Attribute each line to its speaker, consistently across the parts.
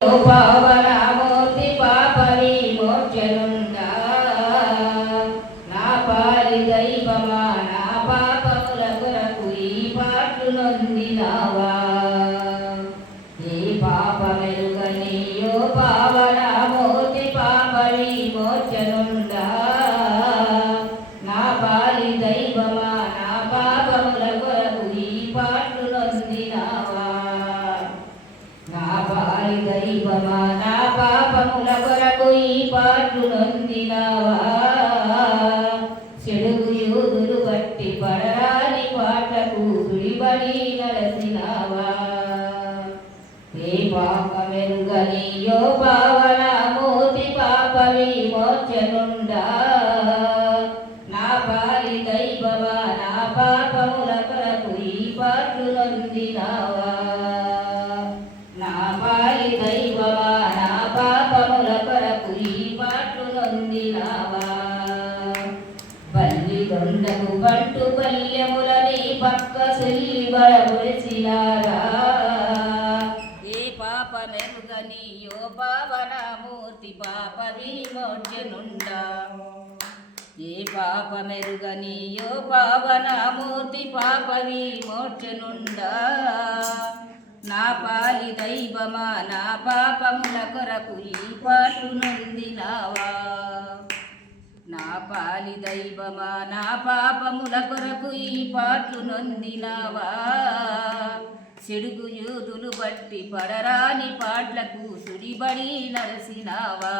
Speaker 1: పావనమూర్తి పాప విమోచనుండా నా పాలి దైవమా నా పాపముల కొరకు ఈ పాటలు నొందినావా? నొందినావా చెడుగు యూదులు బట్టి పడరాని పాటకు విడిబడి నలసినావా ఏ పాపమెరుగనియో పావన మూతి పాప విమోచనుండా నా పాలి దైవమా నా పాపముల కొరకు ఈ పాటలు నొందినావా పట్టు పల్లెములని పక్క సెల్లి బడబుడిసినారా ఏ పాప మెరుగనియో పావన మూర్తి పాప విమోచనుండా. ఏ పాప మెరుగనియో పావన మూర్తి పాప విమోచనుండా. నా పాలి దైవమా నా పాపముల కొరకు ఈ పాటు నొందినావా. నా పాలి దైవమా నా పాపముల కొరకు ఈ పాట్లు నొందినావా? చెడుగు యూదులు బట్టి పడరాని పాటలకు సుడిబడి నరసినావా?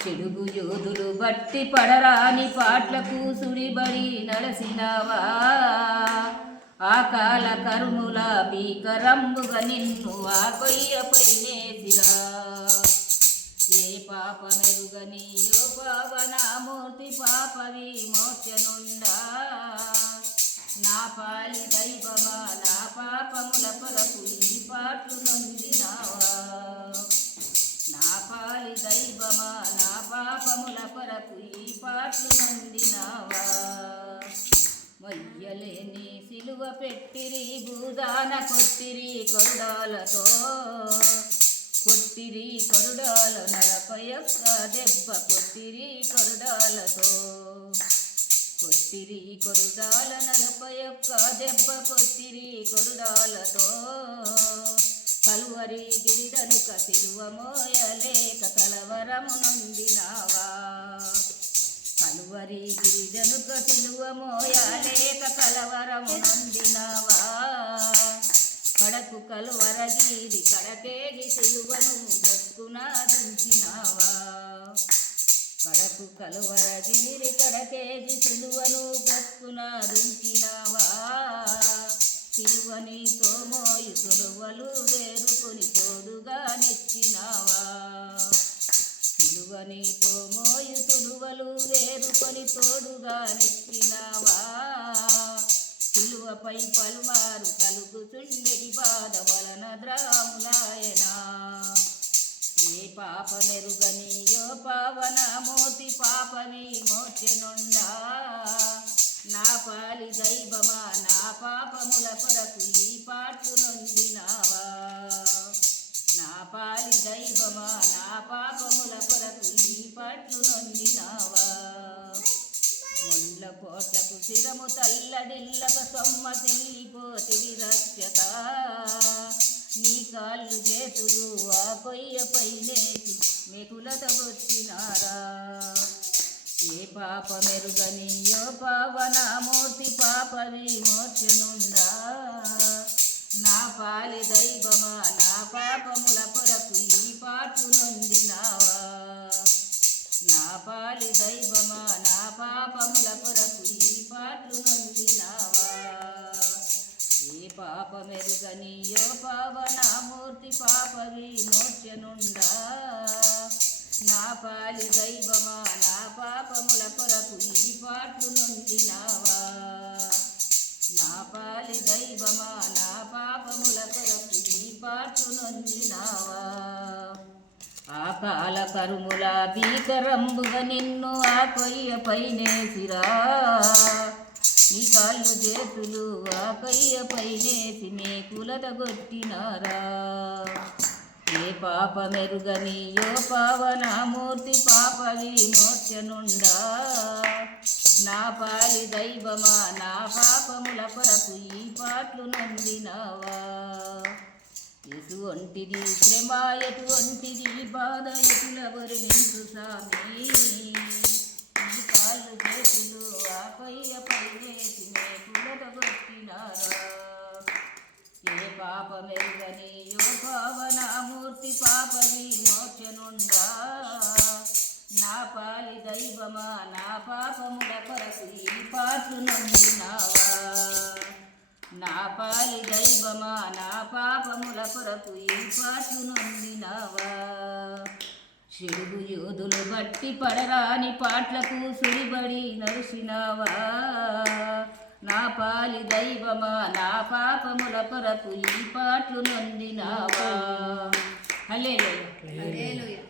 Speaker 1: చెడుగు యోధులు బట్టి పడరాని పాటలకు సుడిబడి నరసినావా? ఆ కాల కరుముల భీకరంబుగా నిన్ను ఆ కొయ్యపై నేసిరా. ఏ పాప మెరుగనియో పావనామూర్తి పాప విమోచనుండా. నా పాలి దైవమా నా పాపముల కొరకు ఈ పాటు నొందినావా. నా పాలి దైవమా నా పాపముల కొరకు ఈ పాటు నొందినావా. మొయ్యలేని సిలువ పెట్టిరి భూదాన కొట్టిరి కొండలతో. కొట్టిరి కొరుడాల నలభై ఒక్క దెబ్బ కొట్టిరి కొరుడాలతో. కొట్టిరి కొరుడాల నలభై ఒక్క దెబ్బ కొట్టిరి కొరుడాలతో. కలువరి గిరిదనుక సిలువ మోయలేక కలవరము నొందినావా. కలువరి గిరిదనుక సిలువ మోయలేక కలవరము నొందినావా. కడకు కలువరగిరి కడకేగి సిలువను బ్రతుకున దించినావా కడకు కలువరగిరి కడకేగి సిలువను బ్రతుకున దించినావా సిలువనితో మోయి సులువలు వేరుకొని తోడుగా నెచ్చిన సిలువపై పలుమారు కలుగుచుండెడి బాధ వలన ద్రాములాయనా ఏ పాప మెరుగనియో పావన మోతి పాప విమోచనుండా నా పాలి దైవమా నా పాపముల కొరకు ఈ పాటు నొందినావా. నా పాలి దైవమా నా పాపముల కొరకు ఈ పాటలు నొందినావా. కోట్లకు శిరము తల్లడిల్లక సొమ్మ తిల్లిపోతివి రక్షక. నీ కాళ్ళు చేతులు ఆ కొయ్యపై నేసి మెకులత వచ్చినారా ఏ పాప మెరుగనియో పావనామూర్తి పాప విమోచనుండా. నా పాలి దైవమా నా పాపముల కొరకు ఈ పాటు నొందినావా. నా పాలి దైవమా ఏ పాప మెరుగనియో పావనామూర్తి పాప విమోచనుండా నా పాలి దైవమా నా పాపముల కొరకు ఈ పాటు నుండినావా. నా పాలి దైవమా నా పాపముల కొరకు ఈ పాటు నొందినావా ఆ కరుముల భీకరంబుగా నిన్ను ఆ కొయ్య పైనేసిరా నీ కాళ్ళు చేతులు ఆ కొయ్య పైనేసి మేకులత కొట్టినారా ఏ పాప మెరుగనియో పావనామూర్తి పాప విమోచనుండా? నా పాలి దైవమా నా పాపముల కొరకు ఈ పాటలు నందినవా ఎటువంటిది శ్రమ ఎటువంటిది బాధ ఎటుల వర్ణించు సామీ? ఈ కాళ్ళు చేతులు ఆ పయ్య పై వేసి ఏ పాపమెరుగని యో భావనామూర్తి పాప విమోచనుండా నా పాలి దైవమా నా పాపముల కొరసి పాటు నొందినావా నా పాలి దైవమా నా పాపముల కొరకు ఈ పాటు నొందినావా చెడుగు యోధులు బట్టి పడరాని పాటలకు సుడిబడి నడిచినావా? నా పాలి దైవమా నా పాపముల కొరకు ఈ పాటలు నొందినావా? హల్లెలూయా.